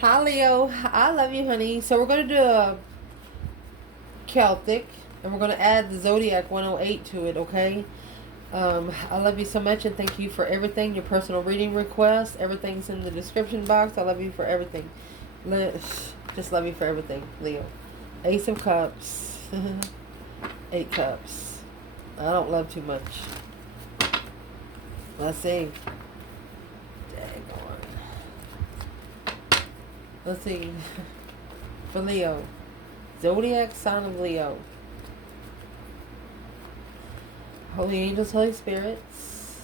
Hi, Leo. I love you, honey. So we're going to do a Celtic, and we're going to add the Zodiac 108 to it, okay? I love you so much, and thank you for everything. Your personal reading requests, everything's in the description box. I love you for everything. Just love you for everything, Leo. Ace of Cups. 8 cups. I don't love too much. Let's see. Daggone. Let's see. For Leo. Zodiac sign of Leo. Holy angels, Holy spirits.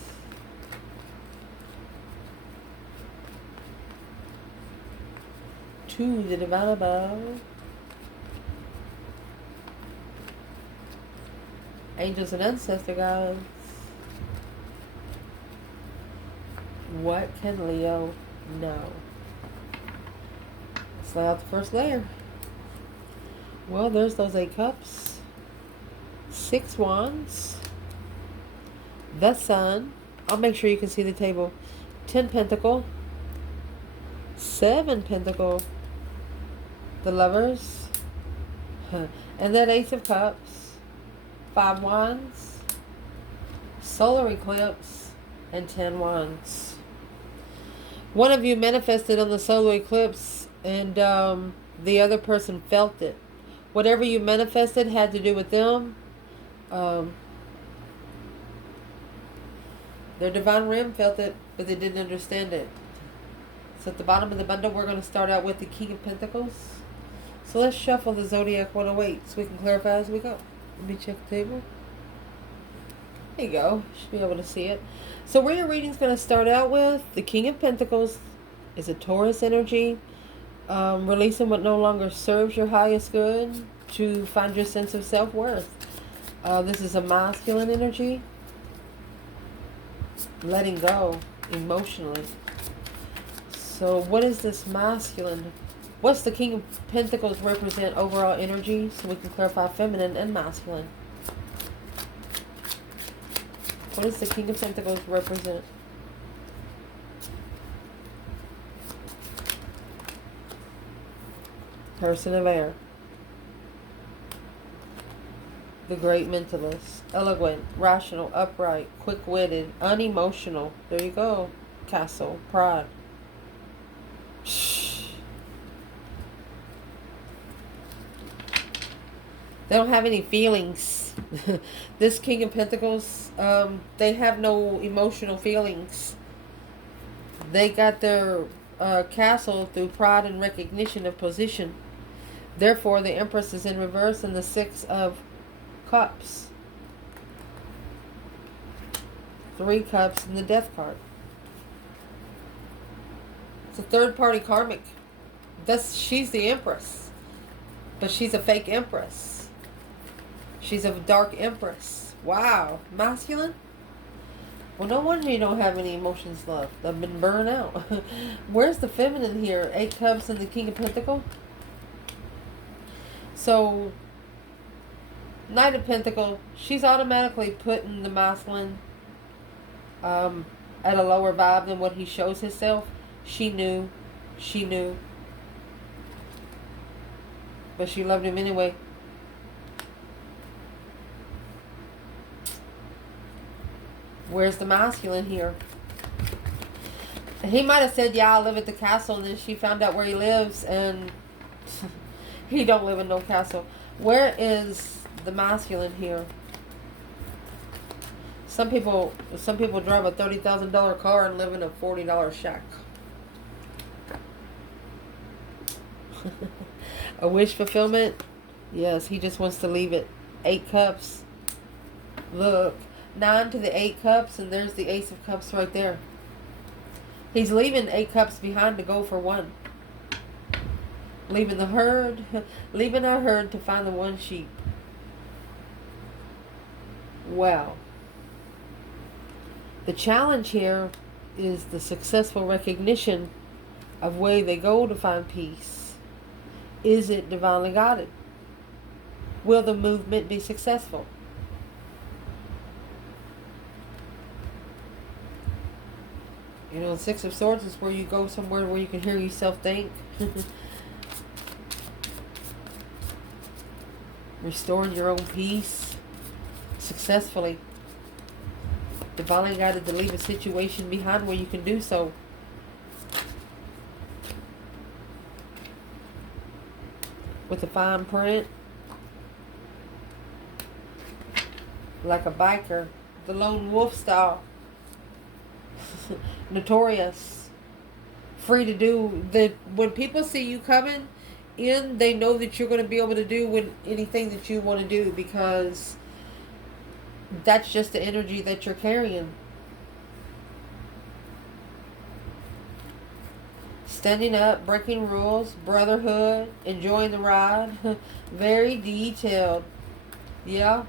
To the divine above. Angels and ancestor guides. What can Leo know? Let's lay out the first layer. Well, there's those 8 cups. 6 wands. The sun. I'll make sure you can see the table. 10 pentacle. 7 pentacle. The lovers. And that ace of cups. 5 wands. Solar eclipse. And 10 wands. One of you manifested on the solar eclipse, and the other person felt it. Whatever you manifested had to do with them. Their divine realm felt it, but they didn't understand it. So at the bottom of the bundle, we're going to start out with the King of Pentacles. So let's shuffle the Zodiac 108 so we can clarify as we go. Let me check the table. There you go. You should be able to see it. So where your reading's going to start out with, the King of Pentacles is a Taurus energy. Releasing what no longer serves your highest good to find your sense of self-worth. This is a masculine energy. Letting go emotionally. So what is this masculine? What's the King of Pentacles represent overall energy? So we can clarify feminine and masculine. What does the King of Pentacles represent? Person of air. The great mentalist. Eloquent, rational, upright, quick-witted, unemotional. There you go. Castle, pride. They don't have any feelings. This King of Pentacles, they have no emotional feelings. They got their castle through pride and recognition of position. Therefore, the Empress is in reverse and the 6 of Cups. 3 cups and the Death card. It's a third-party karmic. She's the Empress. But she's a fake Empress. She's a dark Empress. Wow. Masculine? Well, no wonder you don't have any emotions left. They've been burned out. Where's the feminine here? 8 cups and the King of Pentacles? So, Knight of Pentacles, she's automatically putting the masculine at a lower vibe than what he shows himself. She knew. She knew. But she loved him anyway. Where's the masculine here? He might have said, yeah, I live at the castle, and then she found out where he lives, and he don't live in no castle. Where is the masculine here? Some people drive a $30,000 car and live in a $40 shack. A wish fulfillment? Yes, he just wants to leave it. 8 cups. Look. 9 to the 8 cups, and there's the Ace of Cups right there. He's leaving 8 cups behind to go for 1. Leaving the herd. Leaving our herd to find the one sheep. Well, the challenge here is the successful recognition of where they go to find peace. Is it divinely guided? Will the movement be successful? You know, Six of Swords is where you go somewhere where you can hear yourself think. Restoring your own peace successfully. Divinely guided to leave a situation behind where you can do so. With the fine print. Like a biker. The lone wolf style. Notorious. Free to do. When people see you coming in, they know that you're going to be able to do anything that you want to do, because that's just the energy that you're carrying. Standing up, breaking rules, brotherhood, enjoying the ride. Very detailed. Yeah.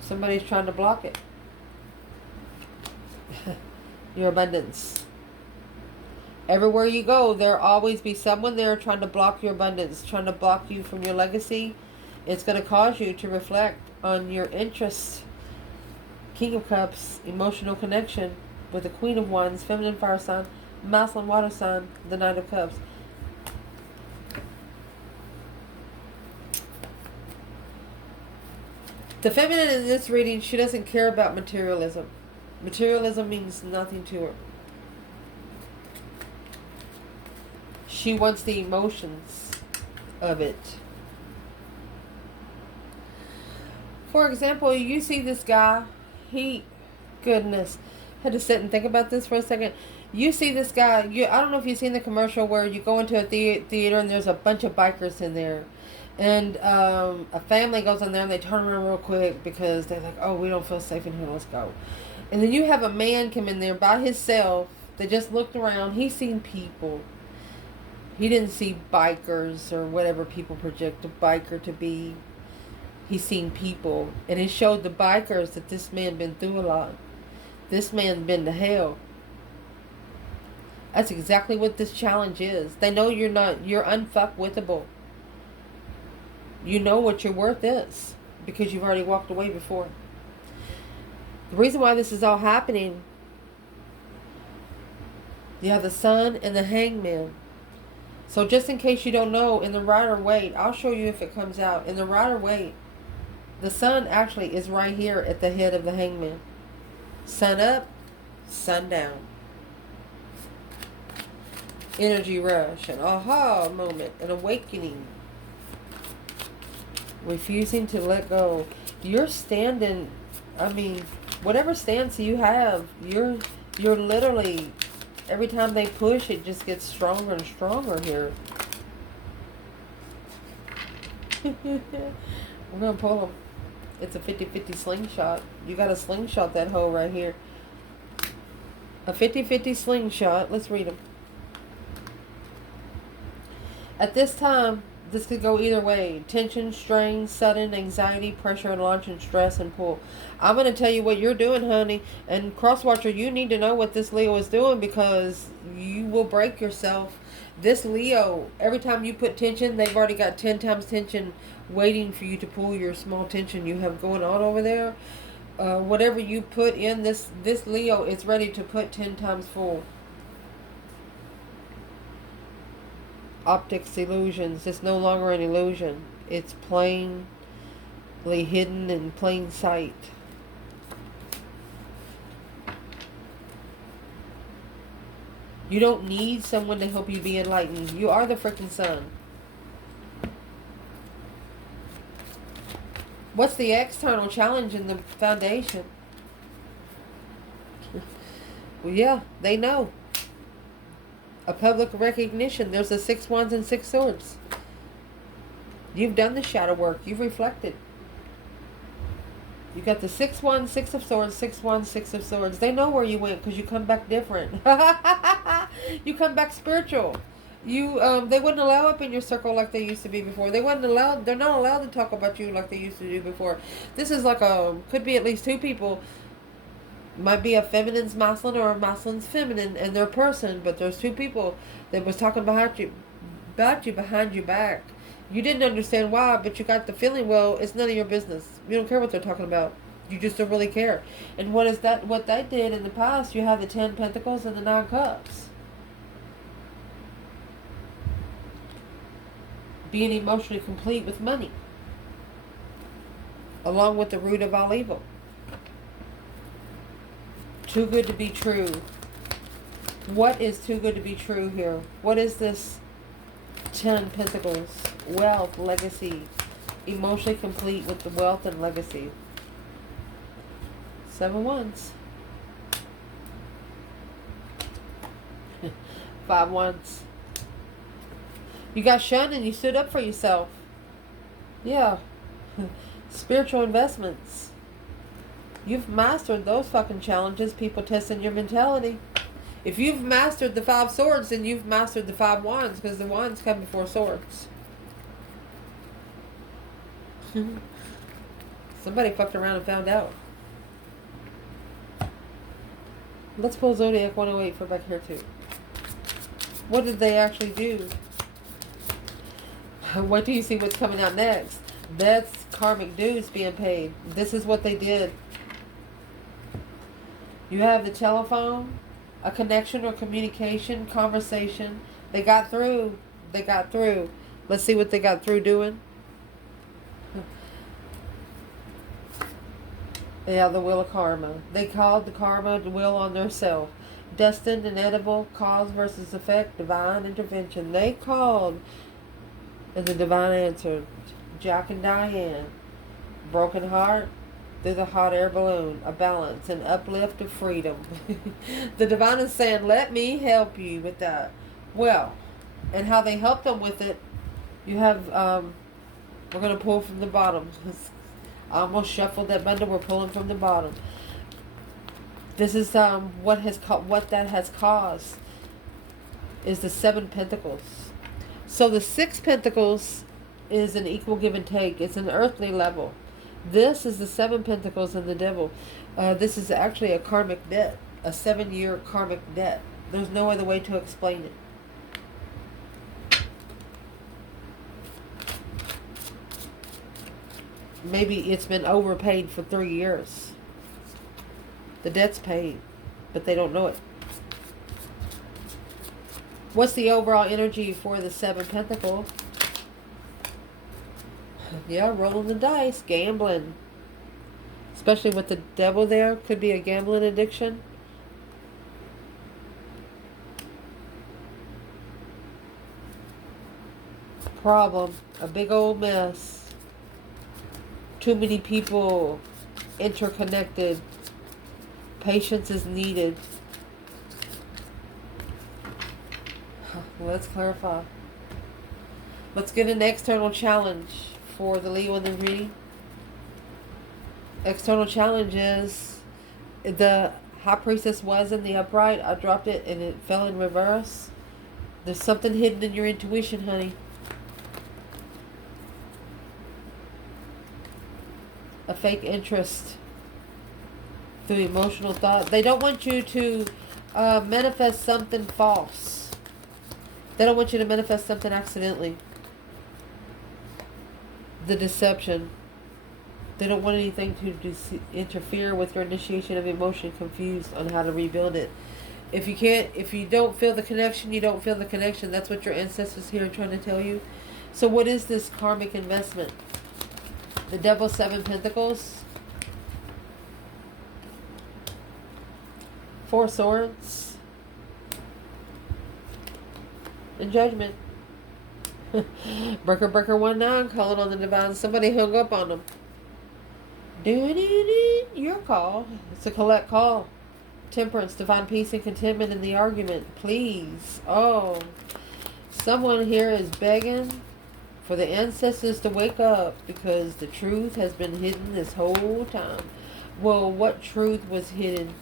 Somebody's trying to block it. Your abundance. Everywhere you go, there'll always be someone there trying to block your abundance, trying to block you from your legacy. It's going to cause you to reflect on your interests. King of Cups, emotional connection with the Queen of Wands, feminine fire sign, masculine water sign, the Knight of Cups. The feminine in this reading, she doesn't care about materialism. Materialism means nothing to her. She wants the emotions of it. For example, you see this guy, goodness, had to sit and think about this for a second. You see this guy, I don't know if you've seen the commercial where you go into a theater and there's a bunch of bikers in there. And a family goes in there and they turn around real quick because they're like, oh, we don't feel safe in here, let's go. And then you have a man come in there by himself that just looked around. He's seen people. He didn't see bikers or whatever people project a biker to be. He's seen people. And it showed the bikers that this man been through a lot. This man been to hell. That's exactly what this challenge is. They know you're unfuckwithable. You know what your worth is because you've already walked away before. The reason why this is all happening, you have the Sun and the Hangman. So just in case you don't know, in the Rider-Waite, I'll show you if it comes out. In the Rider-Waite, the Sun actually is right here at the head of the Hangman. Sun up, sun down. Energy rush, an aha moment, an awakening. Refusing to let go. You're standing, whatever stance you have, you're literally, every time they push, it just gets stronger and stronger here. We're going to pull them. It's a 50-50 slingshot. You got to slingshot that hole right here. A 50-50 slingshot. Let's read them. At this time, this could go either way. Tension, strain, sudden, anxiety, pressure, and launch, and stress, and pull. I'm going to tell you what you're doing, honey. And Crosswatcher, you need to know what this Leo is doing because you will break yourself. This Leo, every time you put tension, they've already got 10 times tension waiting for you to pull your small tension you have going on over there. Whatever you put in this Leo is ready to put 10 times full. Optics illusions. It's no longer an illusion. It's plainly hidden in plain sight. You don't need someone to help you be enlightened. You are the freaking sun. What's the external challenge in the foundation? Well, yeah, they know. A public recognition. There's a 6 wands and 6 swords. You've done the shadow work. You've reflected. You got the 6 wands, 6 of swords, 6 wands, 6 of swords. They know where you went because you come back different. You come back spiritual. You they wouldn't allow up in your circle like they used to be before. They're not allowed to talk about you like they used to do before. This is like could be at least 2 people. Might be a feminine's masculine or a masculine's feminine and their person, but there's 2 people that was talking about you behind your back. You didn't understand why, but you got the feeling, well, it's none of your business. You don't care what they're talking about. You just don't really care. And what is that? What they did in the past? You have the 10 Pentacles and the 9 Cups. Being emotionally complete with money, along with the root of all evil. Too good to be true. What is too good to be true here? What is this 10 Pentacles? Wealth, legacy. Emotionally complete with the wealth and legacy. 7 Wands. 5 Wands. You got shunned and you stood up for yourself. Yeah. Spiritual investments. You've mastered those fucking challenges. People testing your mentality. If you've mastered the 5 Swords, then you've mastered the 5 Wands, because the Wands come before Swords. Somebody fucked around and found out. Let's pull Zodiac 108 for back here too. What did they actually do? What do you see what's coming out next? That's karmic dues being paid. This is what they did. You have the telephone, a connection or communication, conversation. They got through. They got through. Let's see what they got through doing. Yeah, the wheel of karma. They called the karma the wheel on their self. Destined, inedible, cause versus effect, divine intervention. They called, and the divine answered. Jack and Diane. Broken heart through the hot air balloon. A balance, an uplift of freedom. The divine is saying, let me help you with that. Well, and how they help them with it, you have, we're going to pull from the bottom. I almost shuffled that bundle. We're pulling from the bottom. This is what that has caused is the 7 Pentacles. So the 6 Pentacles is an equal give and take. It's an earthly level. This is the 7 Pentacles and the Devil. This is actually a karmic debt, a 7-year karmic debt. There's no other way to explain it. Maybe it's been overpaid for 3 years. The debt's paid, but they don't know it. What's the overall energy for the 7 Pentacles? Yeah, rolling the dice, gambling. Especially with the Devil there. Could be a gambling addiction. Problem. A big old mess. Too many people interconnected. Patience is needed. Let's clarify. Let's get an external challenge for the Leo in the reading. External challenge is the High Priestess was in the upright. I dropped it and it fell in reverse. There's something hidden in your intuition, honey. A fake interest through emotional thought. They don't want you to manifest something false. They don't want you to manifest something accidentally. The deception. They don't want anything to interfere with your initiation of emotion, confused on how to rebuild it. If you don't feel the connection, you don't feel the connection. That's what your ancestors here are trying to tell you. So what is this karmic investment? The Devil, 7 Pentacles. 4 Swords. And Judgment. Breaker 19 calling on the divine. Somebody hung up on them. Your call. It's a collect call. Temperance, divine peace and contentment in the argument. Please. Oh. Someone here is begging for the ancestors to wake up because the truth has been hidden this whole time. Well, what truth was hidden?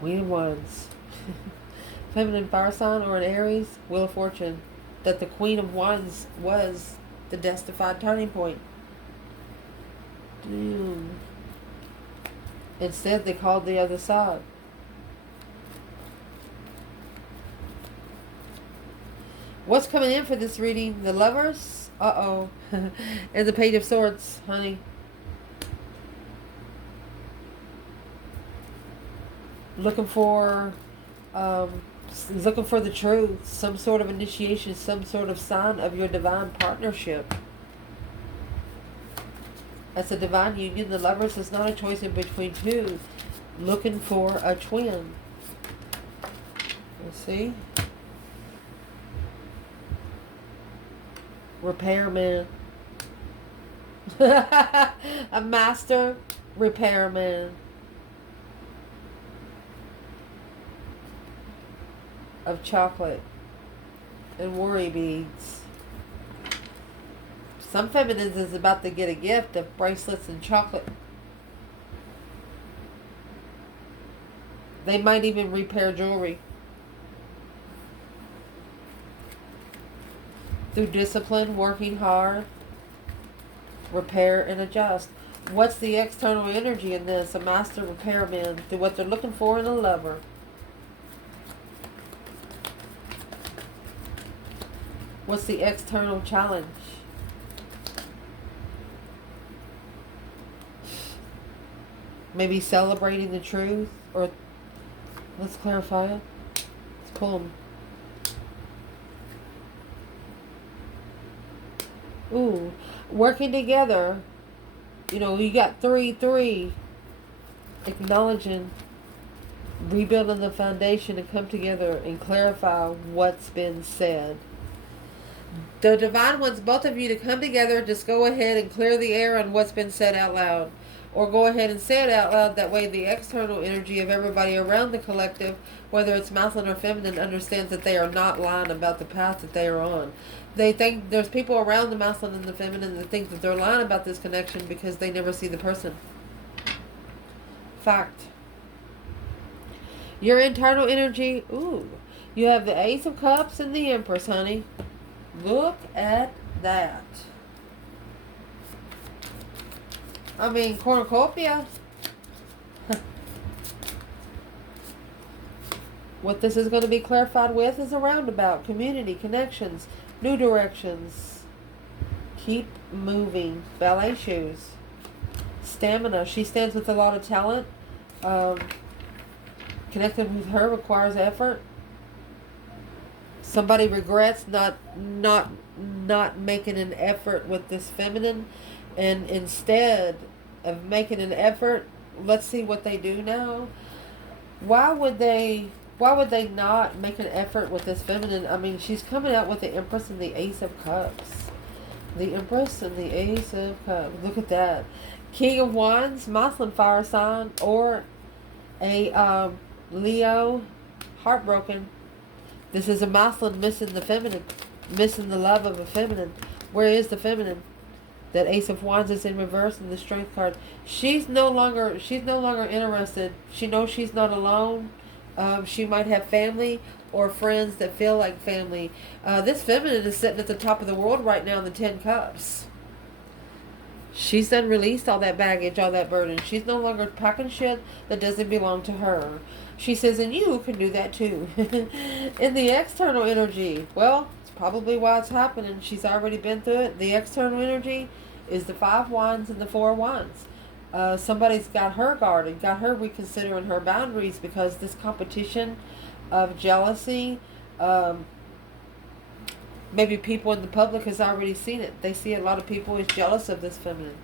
Queen of Wands. Feminine fire sign or an Aries. Wheel of Fortune. That the Queen of Wands was the destified turning point. Damn. Instead, they called the other side. What's coming in for this reading? The Lovers Uh-oh. And the Page of Swords, honey. Looking for, um, looking for the truth, some sort of initiation, some sort of sign of your divine partnership. As a divine union, the lovers is not a choice in between two. Looking for a twin. Let's see. Repairman. A master repairman. Of chocolate and worry beads. Some feminines is about to get a gift of bracelets and chocolate. They might even repair jewelry. Through discipline, working hard, repair and adjust. What's the external energy in this? A master repairman. Do what they're looking for in a lover. What's the external challenge? Maybe celebrating the truth, or let's clarify it. Let's pull them. Ooh, working together. You know, you got 3-3. Acknowledging, rebuilding the foundation to come together and clarify what's been said. The divine wants both of you to come together. Just go ahead and clear the air on what's been said out loud. Or go ahead and say it out loud. That way the external energy of everybody around the collective, whether it's masculine or feminine, understands that they are not lying about the path that they are on. They think there's people around the masculine and the feminine that think that they're lying about this connection because they never see the person. Fact. Your internal energy, ooh, you have the Ace of Cups and the Empress, honey. Look at that. I mean, cornucopia. What this is going to be clarified with is a roundabout. Community, connections, new directions. Keep moving. Ballet shoes. Stamina. She stands with a lot of talent. Connecting with her requires effort. Somebody regrets not making an effort with this feminine, and instead of making an effort, let's see what they do now. Why would they not make an effort with this feminine? I mean, she's coming out with the Empress and the Ace of Cups. The Empress and the Ace of Cups. Look at that. King of Wands, masculine fire sign, or a Leo, heartbroken. This is a masculine missing the feminine, missing the love of a feminine. Where is the feminine? That Ace of Wands is in reverse in the Strength card. She's no longer interested. She knows she's not alone. She might have family or friends that feel like family. This feminine is sitting at the top of the world right now in the 10 Cups. She's done released all that baggage, all that burden. She's no longer packing shit that doesn't belong to her. She says, and you can do that too. In the external energy, well, it's probably why it's happening. She's already been through it. The external energy is the 5 Wands and the 4 Wands. Somebody's got her guarded, got her reconsidering her boundaries because this competition of jealousy, maybe people in the public has already seen it. They see a lot of people is jealous of this feminine.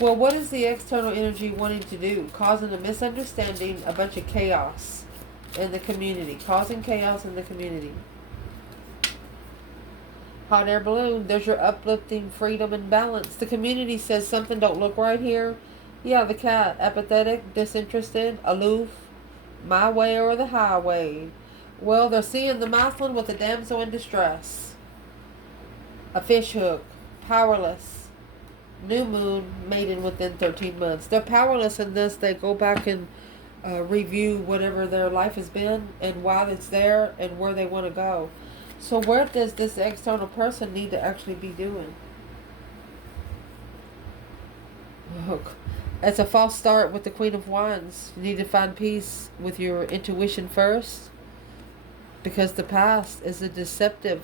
Well, what is the external energy wanting to do? Causing a misunderstanding, a bunch of chaos in the community. Causing chaos in the community. Hot air balloon. There's your uplifting, freedom, and balance. The community says something don't look right here. Yeah, the cat. Apathetic, disinterested, aloof, my way or the highway. Well, they're seeing the masculine with a damsel in distress. A fish hook. Powerless. New moon, maiden within 13 months. They're powerless in this. They go back and review whatever their life has been and why it's there and where they want to go. So what does this external person need to actually be doing? Look, it's a false start with the Queen of Wands. You need to find peace with your intuition first, because the past is a deceptive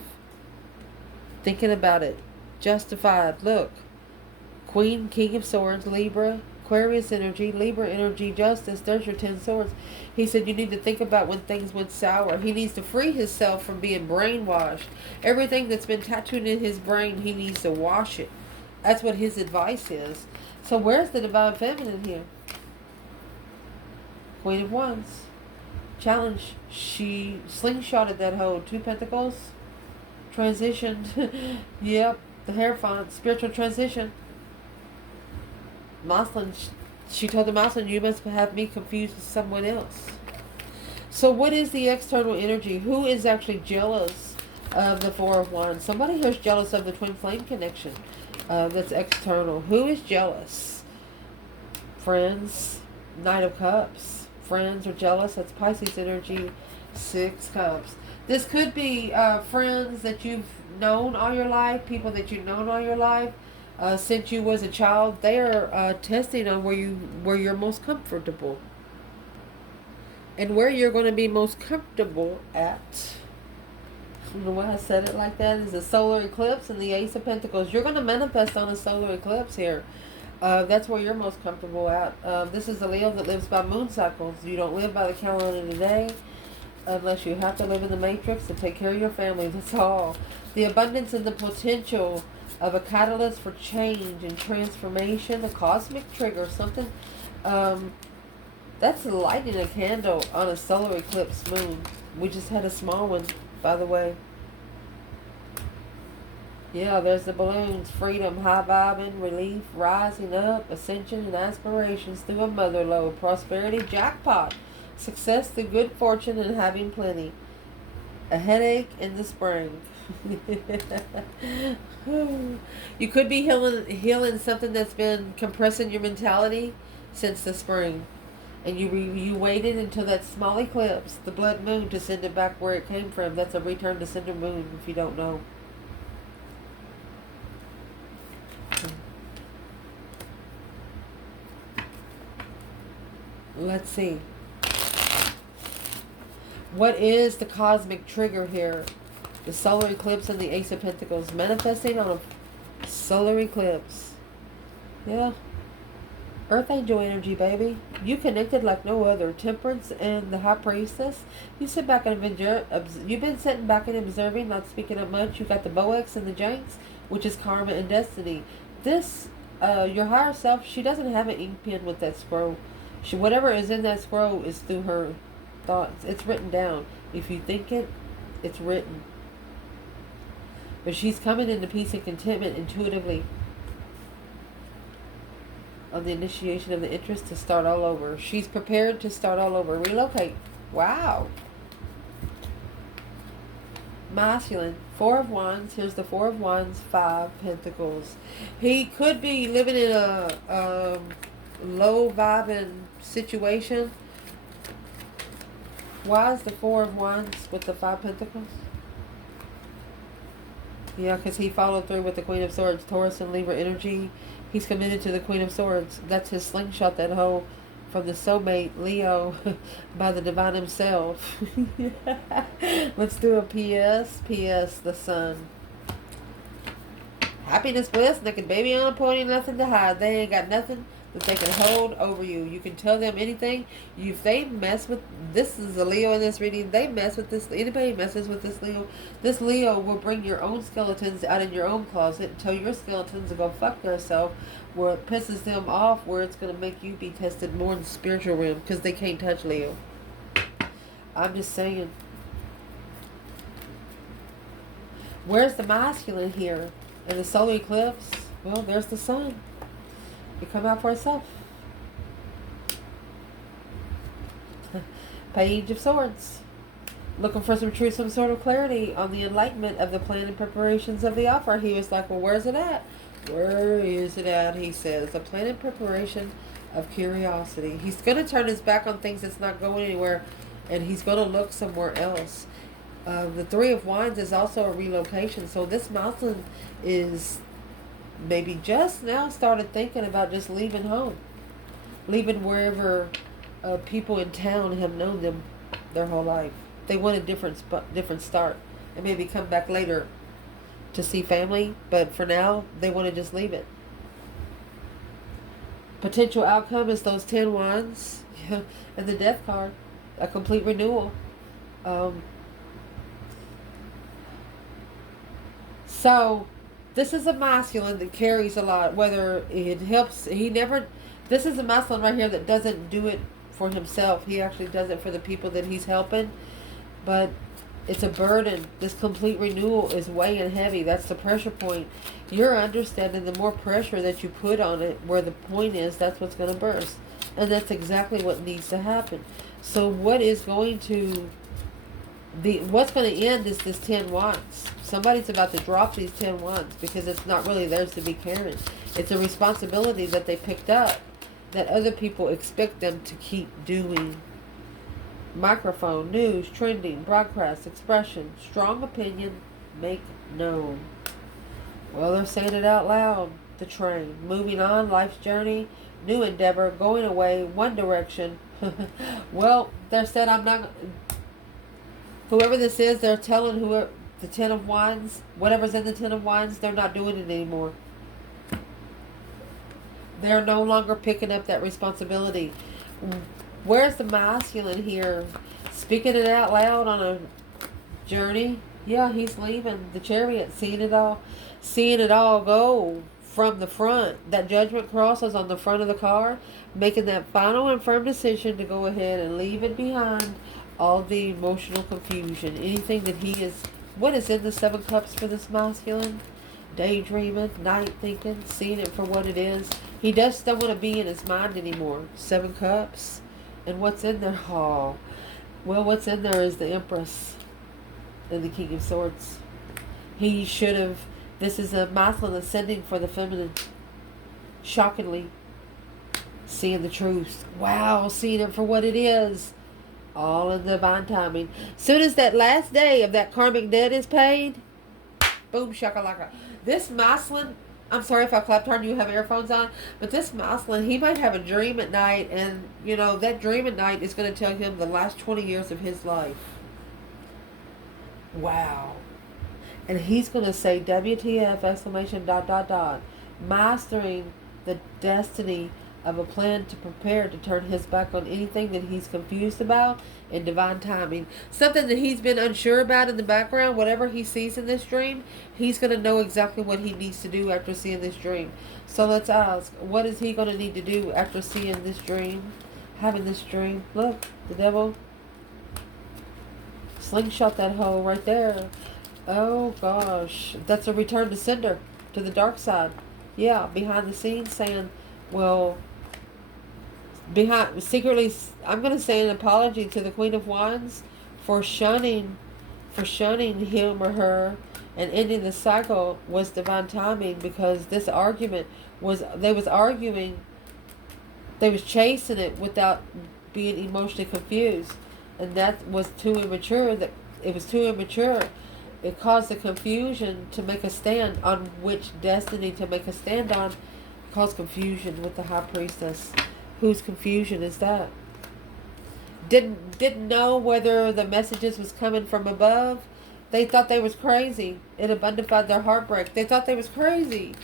Thinking about it. Justified. Look. Queen, King of Swords, Libra, Aquarius energy, Libra energy, Justice. There's your 10 swords. He said you need to think about when things went sour. He needs to free himself from being brainwashed. Everything that's been tattooed in his brain, he needs to wash it. That's what his advice is. So where's the Divine Feminine here? Queen of Wands. Challenge. She slingshotted that hoe. 2 Pentacles. Transitioned. Yep. The Hierophant. Spiritual transition. Moslin, she told the Moslin, you must have me confused with someone else. So what is the external energy? Who is actually jealous of the Four of Wands? Somebody who's jealous of the twin flame connection. That's external. Who is jealous? Friends. Knight of Cups. Friends are jealous. That's Pisces energy. 6 Cups. This could be friends that you've known all your life. People that you've known all your life. Since you was a child, they are testing on where you're most comfortable, and where you're going to be most comfortable at. I don't know why I said it like that. Is a solar eclipse and the Ace of Pentacles. You're going to manifest on a solar eclipse here. That's where you're most comfortable at. This is a Leo that lives by moon cycles. You don't live by the calendar today, unless you have to live in the matrix and take care of your family. That's all. The abundance and the potential of a catalyst for change and transformation, a cosmic trigger, something that's lighting a candle on a solar eclipse moon. We just had a small one, by the way. Yeah, there's the balloons, freedom, high vibing, relief, rising up, ascension and aspirations through a mother lode, prosperity, jackpot, success through good fortune and having plenty, a headache in the spring. You could be healing something that's been compressing your mentality since the spring, and you waited until that small eclipse, the blood moon, to send it back where it came from. That's a return to sender moon, if you don't know. Let's see. What is the cosmic trigger here? The solar eclipse and the Ace of Pentacles. Manifesting on a solar eclipse. Yeah. Earth angel energy, baby. You connected like no other. Temperance and the High Priestess. You sit back and you've been sitting back and observing, not speaking up much. You got the Boex and the Janks, which is karma and destiny. This, your higher self, she doesn't have an ink pen with that scroll. Whatever is in that scroll is through her thoughts. It's written down. If you think it, it's written. But she's coming into peace and contentment intuitively on the initiation of the interest to start all over. She's prepared to start all over. Relocate. Wow. Masculine. 4 of Wands. Here's the 4 of Wands. 5 Pentacles. He could be living in a low vibing situation. Why is the 4 of Wands with the 5 Pentacles? Yeah, because he followed through with the Queen of Swords, Taurus and Libra energy. He's committed to the Queen of Swords. That's his slingshot, that hoe from the soulmate, Leo, by the divine himself. Let's do a PS. PS, the sun. Happiness, bliss, naked baby on a pony, nothing to hide. They ain't got nothing that they can hold over you. You can tell them anything. If they mess with, this is a Leo in this reading, they mess with this, anybody messes with this Leo will bring your own skeletons out in your own closet and tell your skeletons to go fuck themselves, where it pisses them off, where it's going to make you be tested more in the spiritual realm, because they can't touch Leo. I'm just saying. Where's the masculine here? In the solar eclipse? Well, there's the sun. You come out for itself. Page of Swords. Looking for some truth, some sort of clarity on the enlightenment of the plan and preparations of the offer. He was like, well, where's it at? Where is it at? He says, the plan and preparation of curiosity. He's going to turn his back on things that's not going anywhere, and he's going to look somewhere else. The 3 of Wands is also a relocation. So this mountain is maybe just now started thinking about just leaving home. Leaving wherever people in town have known them their whole life. They want a different start. And maybe come back later to see family, but for now, they want to just leave it. Potential outcome is those 10 wands and the death card. A complete renewal. So, this is a masculine that carries a lot, whether it helps, this is a masculine right here that doesn't do it for himself. He actually does it for the people that he's helping. But it's a burden. This complete renewal is weighing heavy. That's the pressure point. You're understanding the more pressure that you put on it, where the point is, that's what's going to burst. And that's exactly what needs to happen. So what's going to end is this 10 wands. Somebody's about to drop these 10 wands because it's not really theirs to be carrying. It's a responsibility that they picked up that other people expect them to keep doing. Microphone, news, trending, broadcast, expression, strong opinion, make known. Well, they're saying it out loud. The train, moving on, life's journey, new endeavor, going away, one direction. Well, they're said whoever this is, they're telling whoever the 10 of wands, whatever's in the 10 of wands, they're not doing it anymore. They're no longer picking up that responsibility. Where's the masculine here? Speaking it out loud on a journey. Yeah, he's leaving the Chariot, seeing it all go from the front. That judgment cross is on the front of the car, making that final and firm decision to go ahead and leave it behind. All the emotional confusion, anything that what is in the 7 cups for this masculine? Daydreaming, night thinking, seeing it for what it is. He just don't want to be in his mind anymore. 7 cups. And what's in there? Oh, well, what's in there is the Empress and the King of Swords. He should have, this is a masculine ascending for the feminine. Shockingly. Seeing the truth. Wow, seeing it for what it is. All in divine timing. Soon as that last day of that karmic debt is paid, boom, shakalaka. This masculine, I'm sorry if I clapped hard and you have earphones on, but this masculine, he might have a dream at night, and, that dream at night is going to tell him the last 20 years of his life. Wow. And he's going to say, WTF, exclamation, ... mastering the destiny of a plan to prepare to turn his back on anything that he's confused about in divine timing. Something that he's been unsure about in the background, whatever he sees in this dream, he's going to know exactly what he needs to do after seeing this dream. So let's ask, what is he going to need to do after seeing this dream, having this dream? Look, the devil slingshot that hole right there. Oh gosh, that's a return to sender, to the dark side. Yeah, behind the scenes saying, well, secretly, I'm going to say an apology to the Queen of Wands for shunning him or her, and ending the cycle was divine timing, because this argument they was chasing it without being emotionally confused, and that was too immature. It caused the confusion to make a stand on which destiny to make a stand on. Caused confusion with the High Priestess. Whose confusion is that? Didn't know whether the messages was coming from above. They thought they was crazy. It abundified their heartbreak. They thought they was crazy.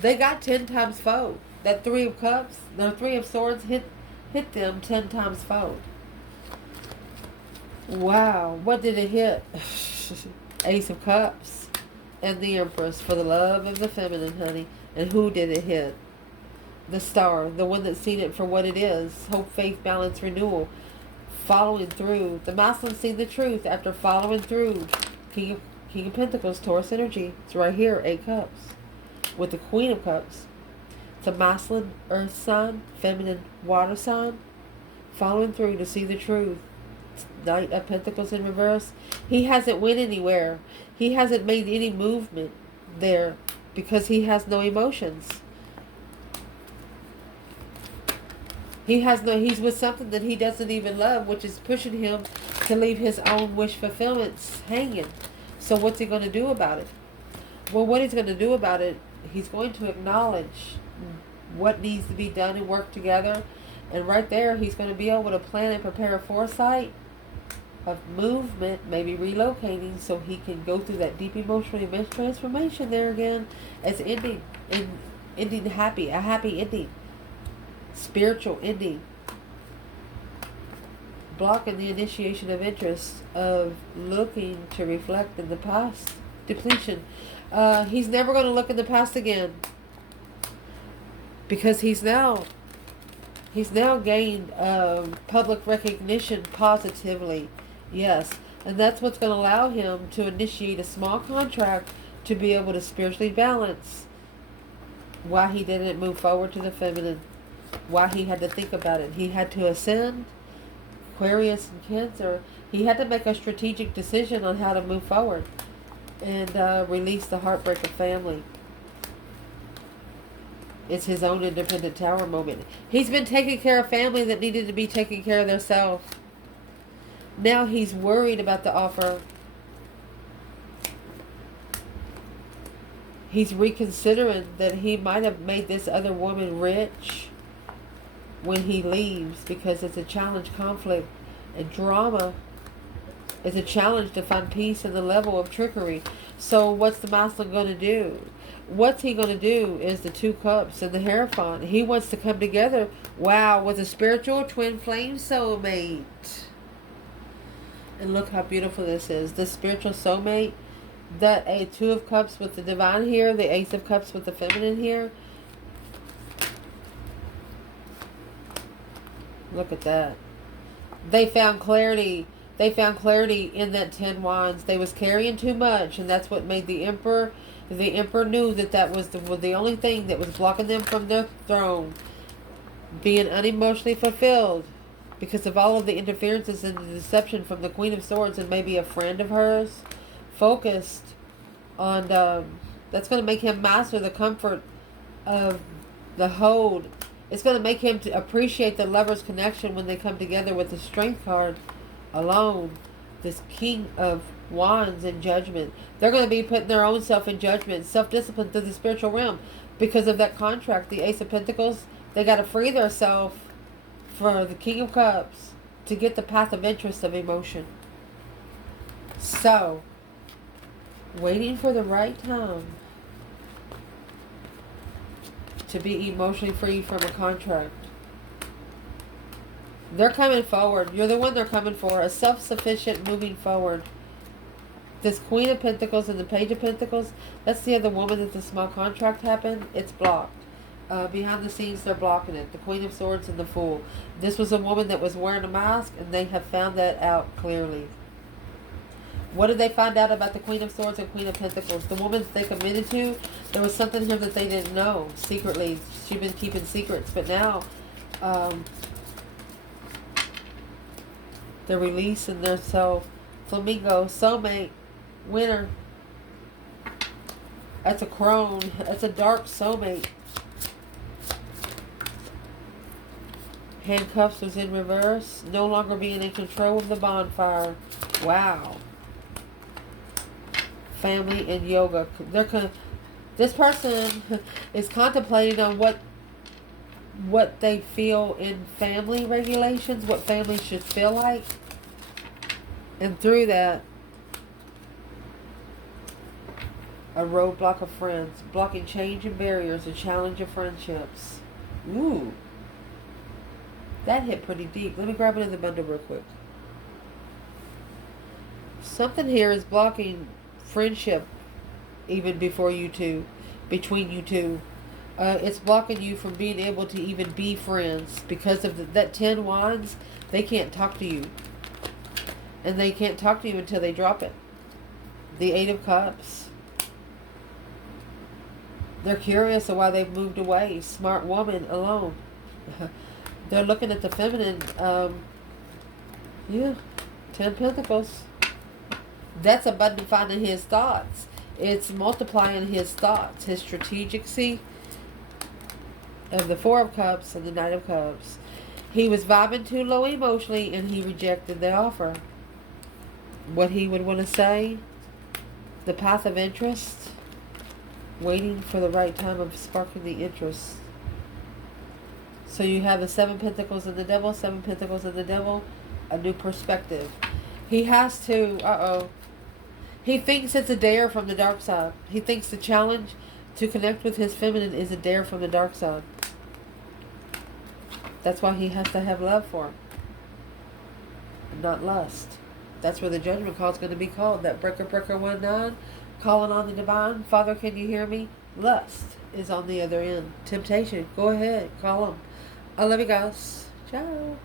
They got 10 times fold. That 3 of cups, the 3 of swords hit them 10 times fold. Wow, what did it hit? Ace of Cups and the Empress for the love of the feminine, honey. And who did it hit? The Star, the one that's seen it for what it is. Hope, faith, balance, renewal. Following through. The masculine seen the truth after following through. King of Pentacles, Taurus energy. It's right here, 8 cups. With the Queen of Cups. It's a masculine earth sign, feminine water sign. Following through to see the truth. Knight of Pentacles in reverse. He hasn't went anywhere. He hasn't made any movement there because he has no emotions. He's with something that he doesn't even love, which is pushing him to leave his own wish fulfillments hanging. So what's he going to do about it? Well, what he's going to do about it, he's going to acknowledge what needs to be done and work together. And right there, he's going to be able to plan and prepare a foresight of movement, maybe relocating, so he can go through that deep emotional immense transformation there again, as ending happy, a happy ending, spiritual ending. Blocking the initiation of interest, of looking to reflect in the past. Depletion. He's never going to look in the past again, because he's now gained public recognition positively. Yes. And that's what's going to allow him to initiate a small contract to be able to spiritually balance why he didn't move forward to the feminine, why he had to think about it. He had to ascend. Aquarius and Cancer, he had to make a strategic decision on how to move forward and release the heartbreak of family. It's his own independent tower moment. He's been taking care of family that needed to be taking care of themselves. Now he's worried about the offer. He's reconsidering that he might have made this other woman rich when he leaves, because it's a challenge, conflict, and drama. It's a challenge to find peace in the level of trickery. So what's the masculine going to do? What's he going to do is the Two Cups and the Hierophant. He wants to come together, wow, with a spiritual twin flame soulmate. And look how beautiful this is. The spiritual soulmate, that a Two of Cups with the divine here, the Ace of Cups with the feminine here. Look at that. They found clarity. They found clarity in that 10 wands. They was carrying too much, and that's what made the Emperor. The Emperor knew that that was the only thing that was blocking them from their throne, being unemotionally fulfilled, because of all of the interferences and the deception from the Queen of Swords and maybe a friend of hers, focused on that's going to make him master the comfort of the hold. It's going to make him to appreciate the lover's connection when they come together with the Strength card alone. This King of Wands in Judgment. They're going to be putting their own self in judgment, self-discipline through the spiritual realm. Because of that contract, the Ace of Pentacles, they got to free themselves for the King of Cups to get the path of interest of emotion. So, waiting for the right time to be emotionally free from a contract. They're coming forward. You're the one they're coming for. A self-sufficient moving forward. This Queen of Pentacles and the Page of Pentacles, that's the other woman that the small contract happened. It's blocked. Behind the scenes, they're blocking it. The Queen of Swords and the Fool. This was a woman that was wearing a mask, and they have found that out clearly. What did they find out about the Queen of Swords and Queen of Pentacles? The woman they committed to, there was something here that they didn't know secretly. She'd been keeping secrets, but now they're releasing their self. Flamingo, soulmate, winner. That's a crone. That's a dark soulmate. Handcuffs was in reverse. No longer being in control of the bonfire. Wow. Family and yoga. This person is contemplating on what they feel in family regulations, what families should feel like. And through that, a roadblock of friends, blocking change and barriers, a challenge of friendships. Ooh. That hit pretty deep. Let me grab another bundle real quick. Something here is blocking friendship even before you two, between you two. It's blocking you from being able to even be friends because of that 10 wands. They can't talk to you. And they can't talk to you until they drop it. The 8 of Cups. They're curious of why they've moved away. Smart woman alone. They're looking at the feminine. Yeah. 10 Pentacles. That's abundant finding his thoughts. It's multiplying his thoughts. His strategicy of the 4 of Cups and the Knight of Cups. He was vibing too low emotionally and he rejected the offer. What he would want to say, the path of interest, waiting for the right time of sparking the interest. So you have the 7 Pentacles and the Devil, 7 Pentacles and the Devil, a new perspective. He has to. He thinks it's a dare from the dark side. He thinks the challenge to connect with his feminine is a dare from the dark side. That's why he has to have love for him. And not lust. That's where the judgment call is going to be called. That breaker 19, calling on the divine. Father, can you hear me? Lust is on the other end. Temptation. Go ahead. Call him. I love you guys. Ciao.